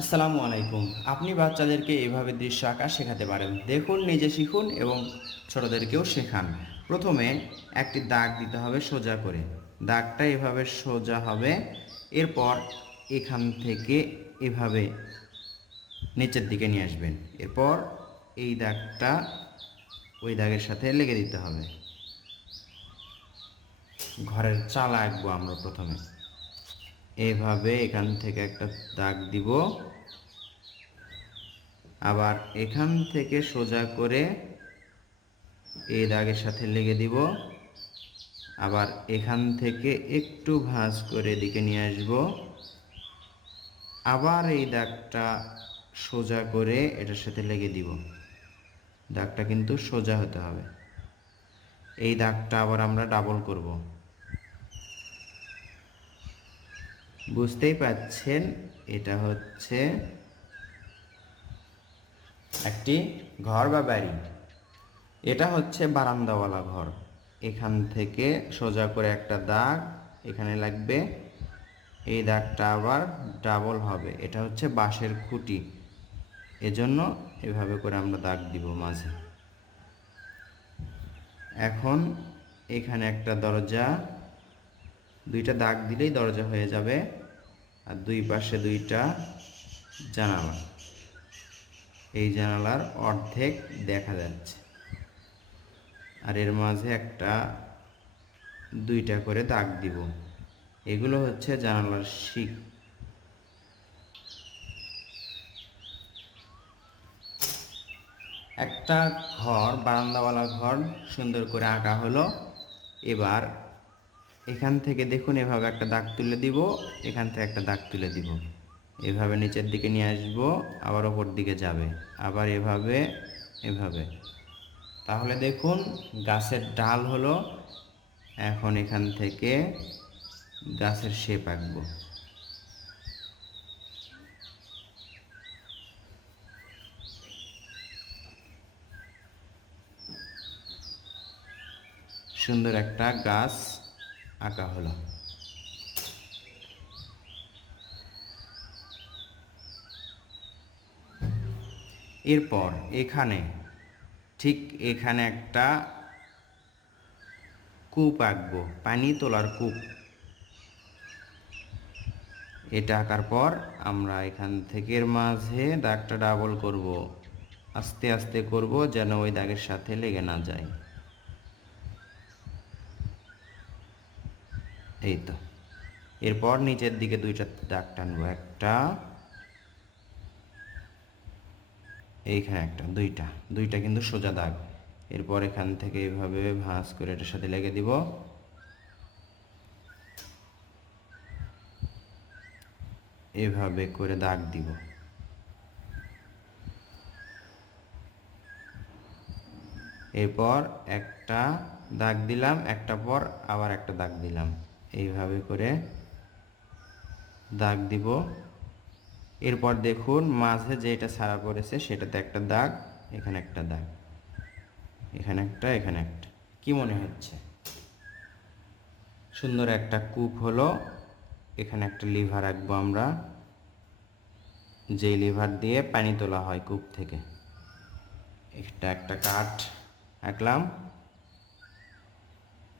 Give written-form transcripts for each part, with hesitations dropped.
আসসালামু আলাইকুম। আপনি বাচ্চাদেরকে এভাবে দৃশ্য আঁকা শেখাতে পারেন। দেখুন, নিজে শিখুন এবং ছোটদেরকেও শেখান। প্রথমে একটি দাগ দিতে হবে সোজা করে। দাগটা এভাবে সোজা হবে। এরপর এখান থেকে এভাবে নিচের দিকে নিয়ে আসবেন। এরপর এই দাগটা ওই দাগের সাথে লেগে দিতে হবে। ঘরের চালা আঁকবো আমরা প্রথমে। এভাবে এখান থেকে একটা দাগ দিব। আবার এখান থেকে সোজা করে এই দাগের সাথে লেগে দিব। আবার এখান থেকে একটু ভাঁজ করে এদিকে নিয়ে আসব। আবার এই দাগটা সোজা করে এটার সাথে লেগে দিব। দাগটা কিন্তু সোজা হতে হবে। এই দাগটা আবার আমরা ডাবল করব। বুঝতেই পাচ্ছেন, এটা হচ্ছে একটি ঘর বা বাড়ি। এটা হচ্ছে বারান্দাওয়ালা ঘর। এখান থেকে সোজা করে একটা দাগ এখানে লাগবে। এই দাগটা আবার ডাবল হবে। এটা হচ্ছে বাঁশের খুঁটি, এজন্য এভাবে করে আমরা দাগ দিব মাঝে। এখন এখানে একটা দরজা, দুইটা দাগ দিলেই দরজা হয়ে যাবে। আর দুই পাশে দুইটা জানালা। এই জানালার অর্ধেক দেখা যাচ্ছে। আর এর মাঝে একটা দুইটা করে দাগ দিব। এগুলো হচ্ছে জানালার শিক। একটা ঘর, বারান্দাওয়ালা ঘর সুন্দর করে আঁকা হলো। এবার এখান থেকে দেখুন, এভাবে একটা দাগ তুলে দিব, এখান থেকে একটা দাগ তুলে দিব। এভাবে নিচের দিকে নিয়ে আসবো, আবার ওপর দিকে যাবে, আবার এভাবে এভাবে। তাহলে দেখুন গাছের ডাল হলো। এখন এখান থেকে গাছের শেপ আঁকবো। সুন্দর একটা গাছ আঁকা হলো। এরপর এখানে, ঠিক এখানে একটা কূপ আঁকবো, পানি তোলার কূপ। এটা আঁকার পর আমরা এখান থেকে মাঝে দাগটা ডাবল করব। আস্তে আস্তে করব যেন ওই দাগের সাথে লেগে না যায়। এই তো। এরপর নিচের দিকে দুইটা দাগ টানবো, একটা এইখানে একটা, দুইটা দুইটা কিন্তু সোজা দাগ। এরপর এখান থেকে এইভাবে ভাঁজ করে এটার সাথে লেগে দিব। এভাবে করে দাগ দিব। এরপর একটা দাগ দিলাম, একটা পর আবার একটা দাগ দিলাম। এইভাবে করে দাগ দিব। এরপর দেখুন মাঝে যেটা ছাড়া পড়েছে সেটাতে একটা দাগ, এখানে একটা দাগ, এখানে একটা, এখানে একটা। কি মনে হচ্ছে? সুন্দর একটা কূপ হলো। এখানে একটা লিভার রাখবো আমরা, যেই লিভার দিয়ে পানি তোলা হয় কূপ থেকে। এটা একটা কাঠ আঁকলাম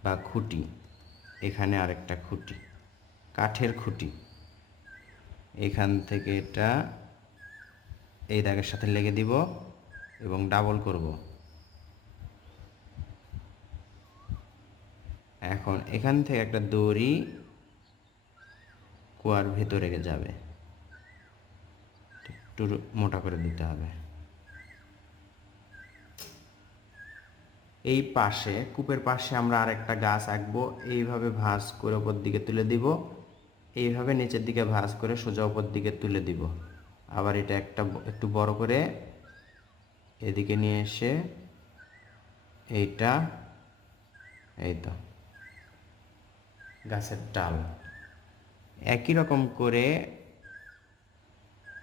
বা খুঁটি। এখানে আরেকটা খুঁটি, কাঠের খুঁটি। এখান থেকে এটা এই দাগের সাথে লেগে দিব এবং ডাবল করব। এখন এখান থেকে একটা দড়ি কুয়ার ভেতরে যাবে, একটু মোটা করে দিতে হবে। এই পাশে, কূপের পাশে আমরা আরেকটা গাছ আঁকবো। এইভাবে ভাঁজ করে ওপর দিকে তুলে দিব, এইভাবে নিচের দিকে ভাঁজ করে সোজা ওপর দিকে তুলে দিব। আবার এটা একটা একটু বড় করে এদিকে নিয়ে এসে এইটা, এই তো গাছের ডাল। একই রকম করে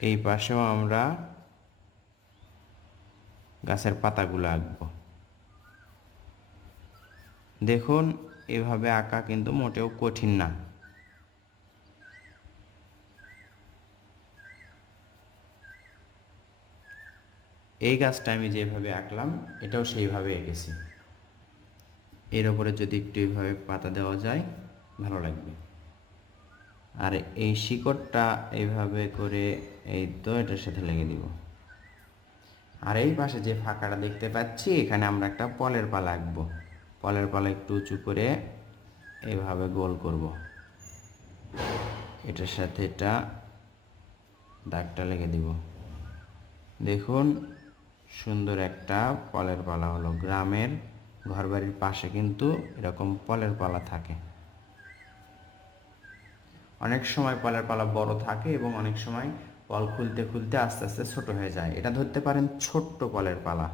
এই পাশেও আমরা গাছের পাতাগুলো আঁকবো। দেখুন এভাবে আঁকা কিন্তু মোটেও কঠিন না। এই গাছটা আমি যেভাবে আঁকলাম এটাও সেইভাবে এঁকেছি। এর ওপরে যদি একটু এইভাবে পাতা দেওয়া যায় ভালো লাগবে। আর এই শিকড়টা এইভাবে করে এই তো এটার সাথে লেগে দিব। আর এই পাশে যে ফাঁকাটা দেখতে পাচ্ছি এখানে আমরা একটা পলের পালা আঁকবো। পলের পালা একটু উঁচু করে এইভাবে গোল করব। এটার সাথে এটা দাগটা লেগে দিব। দেখুন সুন্দর একটা পলের পালা হলো। গ্রামের ঘরবাড়ির পাশে কিন্তু এরকম পলের পালা থাকে। অনেক সময় পলের পালা বড় থাকে এবং অনেক সময় পল খুলতে খুলতে আস্তে আস্তে ছোট হয়ে যায়। এটা ধরতে পারেন ছোট্ট পলের পালা।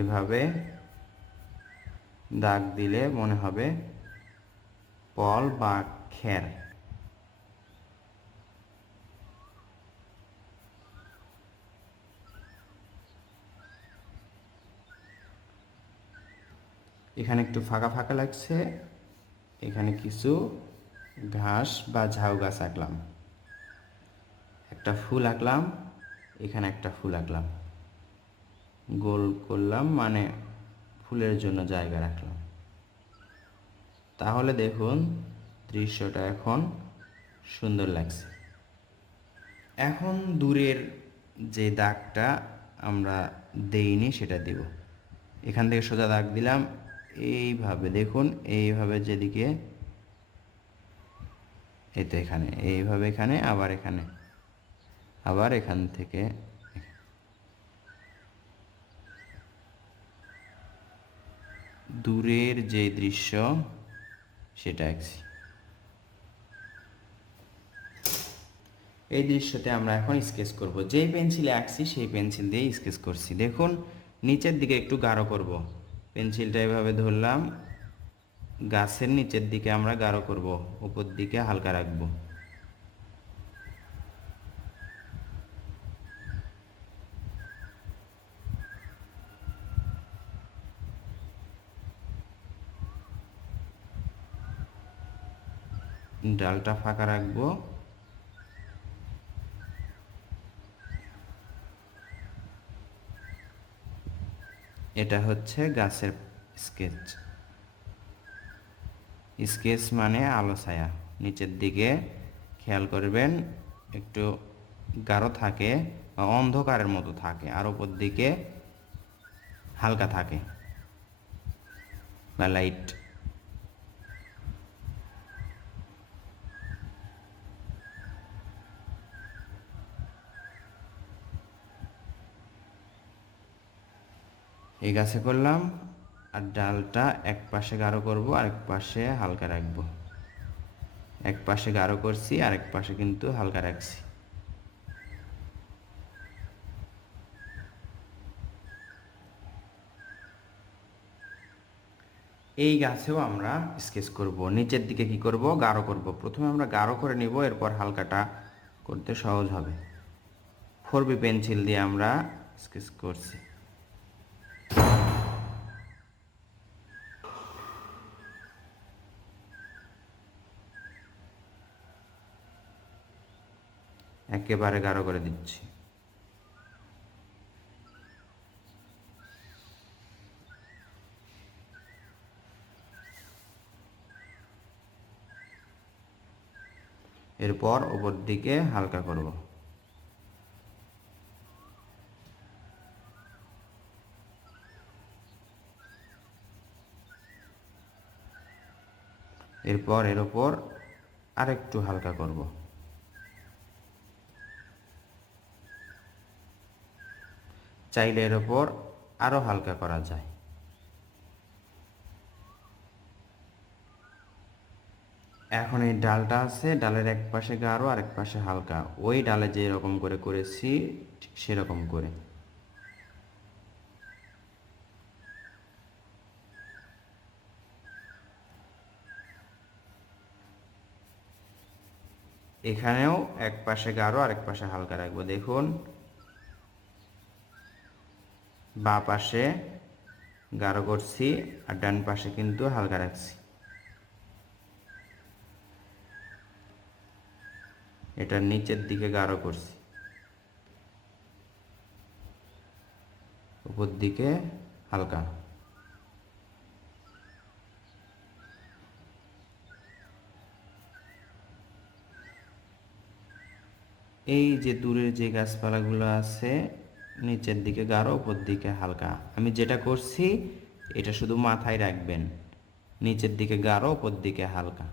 এভাবে দাগ দিলে মনে হবে পল বা খ্যার। এখানে একটু ফাঁকা ফাঁকা লাগছে, এখানে কিছু ঘাস বা ঝাউ গাছ আঁকলাম, একটা ফুল আঁকলাম, এখানে একটা ফুল আঁকলাম, গোল করলাম মানে ফুলের জন্য জায়গা রাখলাম। তাহলে দেখুন দৃশ্যটা এখন সুন্দর লাগছে। এখন দূরের যে দাগটা আমরা দেইনি সেটা দেব। এখান থেকে সোজা দাগ দিলাম, এইভাবে দেখুন, এইভাবে যেদিকে, এই তো এখানে, এইভাবে এখানে, আবার এখানে, আবার এখান থেকে দূরের যে দৃশ্য সেটা আঁকছি। এই দৃশ্যতে আমরা এখন স্কেচ করব। যেই পেন্সিলে আঁকছি সেই পেন্সিল দিয়ে স্কেচ করছি। দেখুন নিচের দিকে একটু গাঢ় করব। পেন্সিলটা এভাবে ধরলাম, গাছের নিচের দিকে আমরা গাঢ় করব, উপর দিকে হালকা রাখবো। ডালটা ফাঁকা রাখবো। এটা হচ্ছে গাছের স্কেচ। স্কেচ মানে আলো ছায়া। নিচের দিকে খেয়াল করবেন একটু গাঢ় থাকে বা অন্ধকারের মতো থাকে, আর উপর দিকে হালকা থাকে বা লাইট। এই গাছে করলাম। আর ডালটা এক পাশে গাঢ় করব, আরেক পাশে হালকা রাখবো। এক পাশে গাঢ় করছি, আরেক পাশে কিন্তু হালকা রাখছি। এই গাছেও আমরা স্কেচ করব। নিচের দিকে কি করব, গাঢ় করব। প্রথমে আমরা গাঢ় করে নিব, এরপর হালকাটা করতে সহজ হবে। 4B পেন্সিল দিয়ে আমরা স্কেচ করছি। একেবারে গাঢ় করে দিচ্ছি। এরপর উপর দিকে হালকা করব। এরপর এর উপর আরেকটু হালকা করব। চাইলে এর উপর আরো হালকা করা যায়। এখন এই ডালটা আছে, ডালের এক পাশে গাঢ়, আরেক পাশে হালকা। ওই ডালে যে রকম করে করেছি ঠিক সেরকম করে। এখানেও এক পাশে গাঢ়, আরেক পাশে হালকা রাখবো। দেখুন বাঁ পাশে গাঢ় করছি আর ডান পাশে কিন্তু হালকা রাখছি। এটা নিচের দিকে গাঢ় করছি, উপর দিকে হালকা। এই যে দূরের যে গাছপালাগুলো আছে নিচের দিকে গাঢ়, উপর দিকে হালকা। আমি যেটা করছি এটা শুধু মাথায় রাখবেন, নিচের দিকে গাঢ়, উপর দিকে হালকা।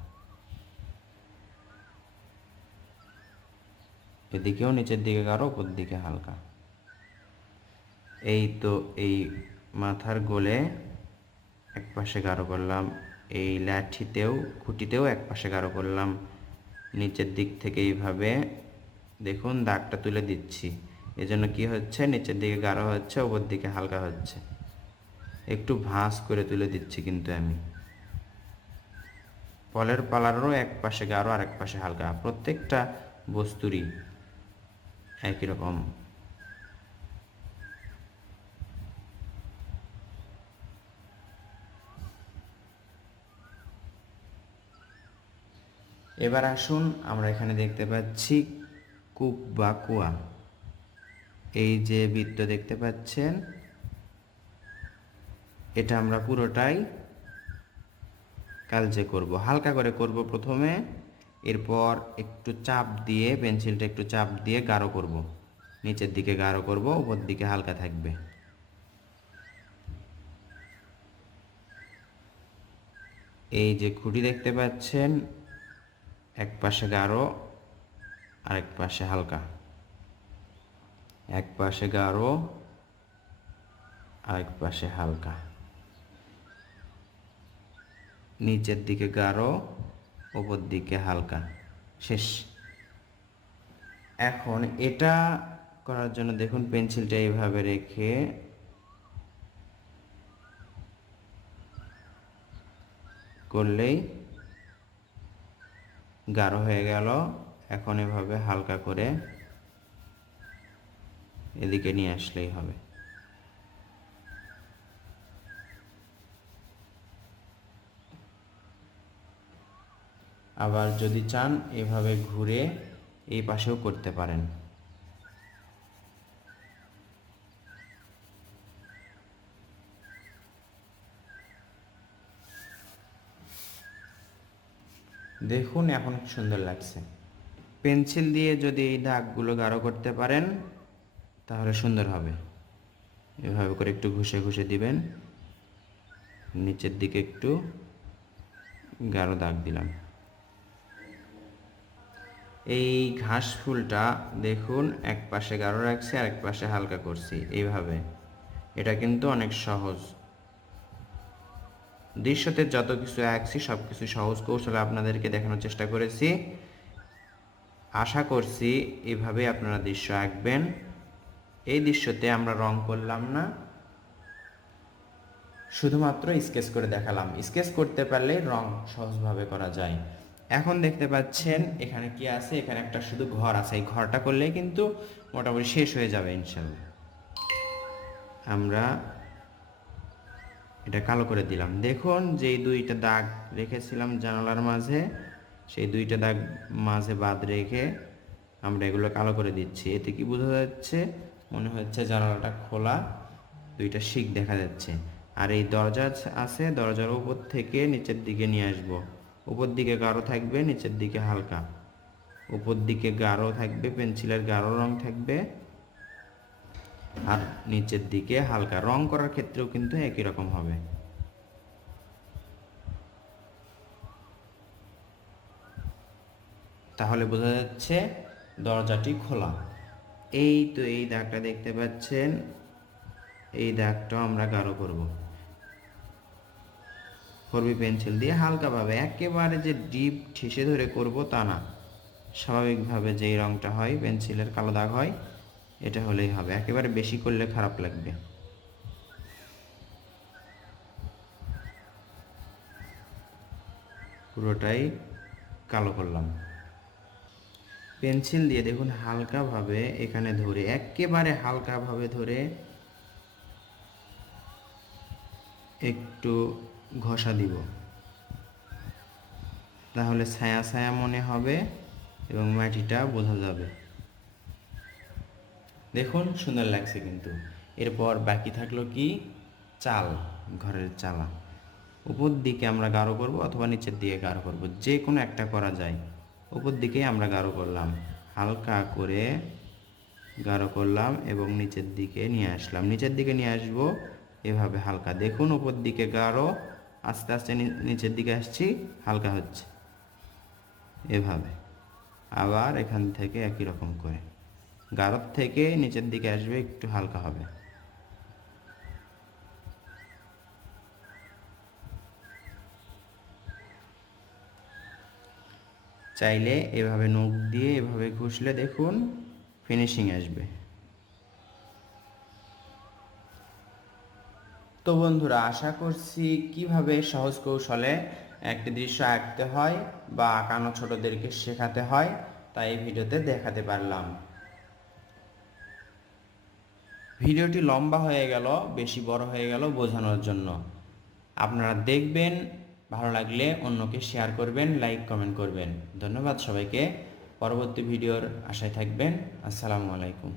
এদিকেও নিচের দিকে গাঢ়, উপর দিকে হালকা। এই তো এই মাথার গোলে এক পাশে গাঢ় করলাম, এই লাঠিতেও খুঁটিতেও এক পাশে গাঢ় করলাম। নিচের দিক থেকে এইভাবে দেখুন দাগটা তুলে দিচ্ছি। এজন্য কি হচ্ছে, নিচের দিকে গাঢ় হচ্ছে, উপর দিকে হালকা হচ্ছে। একটু ভাঁজ করে তুলে দিচ্ছি কিন্তু আমি। ফলের পালারও এক পাশে গাঢ় আর এক পাশে হালকা, প্রত্যেকটা বস্তুরই একই রকম। এবার আসুন, আমরা এখানে দেখতে পাচ্ছি কূপ বা কুয়া। এই যে বৃত্ত দেখতে পাচ্ছেন, এটা আমরা পুরোটাই কালচে করব, হালকা করে করব প্রথমে, এরপর একটু চাপ দিয়ে পেন্সিলটা একটু চাপ দিয়ে গাঢ় করব, নিচের দিকে গাঢ় করব, উপর দিকে হালকা থাকবে। এই যে খুঁটি দেখতে পাচ্ছেন, এক পাশে গাঢ় আরেক পাশে হালকা, এক পাশে গাঢ় আরেক পাশে হালকা, নিচের দিকে গাঢ়, উপর দিকে হালকা। শেষ। এখন এটা করার জন্য দেখুন পেন্সিলটা এইভাবে রেখে করলেই গাঢ় হয়ে গেল। এখন এভাবে হালকা করে এদিকে নিয়ে আসলেই হবে। আবার যদি চান এভাবে ঘুরে এই পাশেও করতে পারেন। দেখুন এখন সুন্দর লাগছে। পেন্সিল দিয়ে যদি এই দাগগুলো গাঢ় করতে পারেন তাহলে সুন্দর হবে। এভাবে করে একটু ঘষে ঘষে দিবেন, নিচের দিকে একটু গাঢ় দাগ দিলাম। এই ঘাস ফুলটা দেখুন এক পাশে গাঢ় রাখছি আর এক পাশে হালকা করছি এইভাবে। এটা কিন্তু অনেক সহজ। দৃশ্যতে যত কিছু আঁকছি সব কিছু সহজ কৌশলে আপনাদেরকে দেখানোর চেষ্টা করেছি। আশা করছি এইভাবে আপনারা দৃশ্য আঁকবেন। এই দৃশ্যতে আমরা রং করলাম না, শুধুমাত্র স্কেচ করে দেখালাম। স্কেচ করতে পারলে রং সহজভাবে করা যায়। এখন দেখতে পাচ্ছেন এখানে কি আছে, এখানে একটা শুধু ঘর আছে। এই ঘরটা করলেই কিন্তু মোটামুটি শেষ হয়ে যাবে ইনশাল্লাহ। আমরা এটা কালো করে দিলাম। দেখুন যেই দুইটা দাগ রেখেছিলাম জানালার মাঝে, সেই দুইটা দাগ মাঝে বাদ রেখে আমরা এগুলো কালো করে দিচ্ছি। এতে কি বোঝা যাচ্ছে, মনে হচ্ছে জানালাটা খোলা, দুইটা শিক দেখা যাচ্ছে। আর এই দরজা আছে, দরজার উপর থেকে নিচের দিকে নিয়ে আসব। উপর দিকে গাঢ় থাকবে, নিচের দিকে হালকা। উপর দিকে গাঢ় থাকবে, পেন্সিলের গাঢ় রং থাকবে, আর নিচের দিকে হালকা। রং করার ক্ষেত্রেও কিন্তু একই রকম হবে। তাহলে বোঝা যাচ্ছে দরজাটি খোলা। এই তো এই দাগটা দেখতে পাচ্ছেন, এই দাগটাও আমরা গাঢ় করব ফোরবি পেন্সিল দিয়ে হালকাভাবে। একেবারে যে ডিপ ঠেসে ধরে করব তা না, স্বাভাবিকভাবে যেই রংটা হয় পেন্সিলের কালো দাগ হয় এটা হলেই হবে। একেবারে বেশি করলে খারাপ লাগবে। পুরোটাই কালো করলাম। পেন্সিল দিয়ে দেখুন হালকাভাবে এখানে ধরে, একেবারে হালকাভাবে ধরে একটু ঘষা দিব, তাহলে ছায়া ছায়া মনে হবে এবং মাটিটা বোঝা যাবে। দেখুন সুন্দর লাগছে কিন্তু। এরপর বাকি থাকলো কি চাল, ঘরের চালা। উপর দিকে আমরা গাঢ় করব অথবা নিচের দিকে গাঢ় করব, যে কোনো একটা করা যায়। উপর দিকেই আমরা গাঢ় করলাম, হালকা করে গাঢ় করলাম এবং নিচের দিকে নিয়ে আসলাম। নিচের দিকে নিয়ে আসবো এভাবে হালকা। দেখুন উপর দিকে গাঢ়, আস্তে আস্তে নিচের দিকে আসছি, হালকা হচ্ছে এভাবে। আবার এখান থেকে একই রকম করে গাঢ় থেকে নিচের দিকে আসবে, একটু হালকা হবে। চাইলে এভাবে নখ দিয়ে এভাবে ঘষলে দেখুন ফিনিশিং আসবে। তো বন্ধুরা, আশা করছি কিভাবে সহজ কৌশলে একটি দৃশ্য আঁকতে হয় বা আঁকানো ছোটদেরকে শেখাতে হয় তাই এই ভিডিওতে দেখাতে পারলাম। ভিডিওটি লম্বা হয়ে গেল, বেশি বড় হয়ে গেল বোঝানোর জন্য। আপনারা দেখবেন, ভালো লাগলে অন্যকে শেয়ার করবেন, লাইক কমেন্ট করবেন। ধন্যবাদ সবাইকে। পরবর্তী ভিডিওর আশায় থাকবেন। আসসালামু আলাইকুম।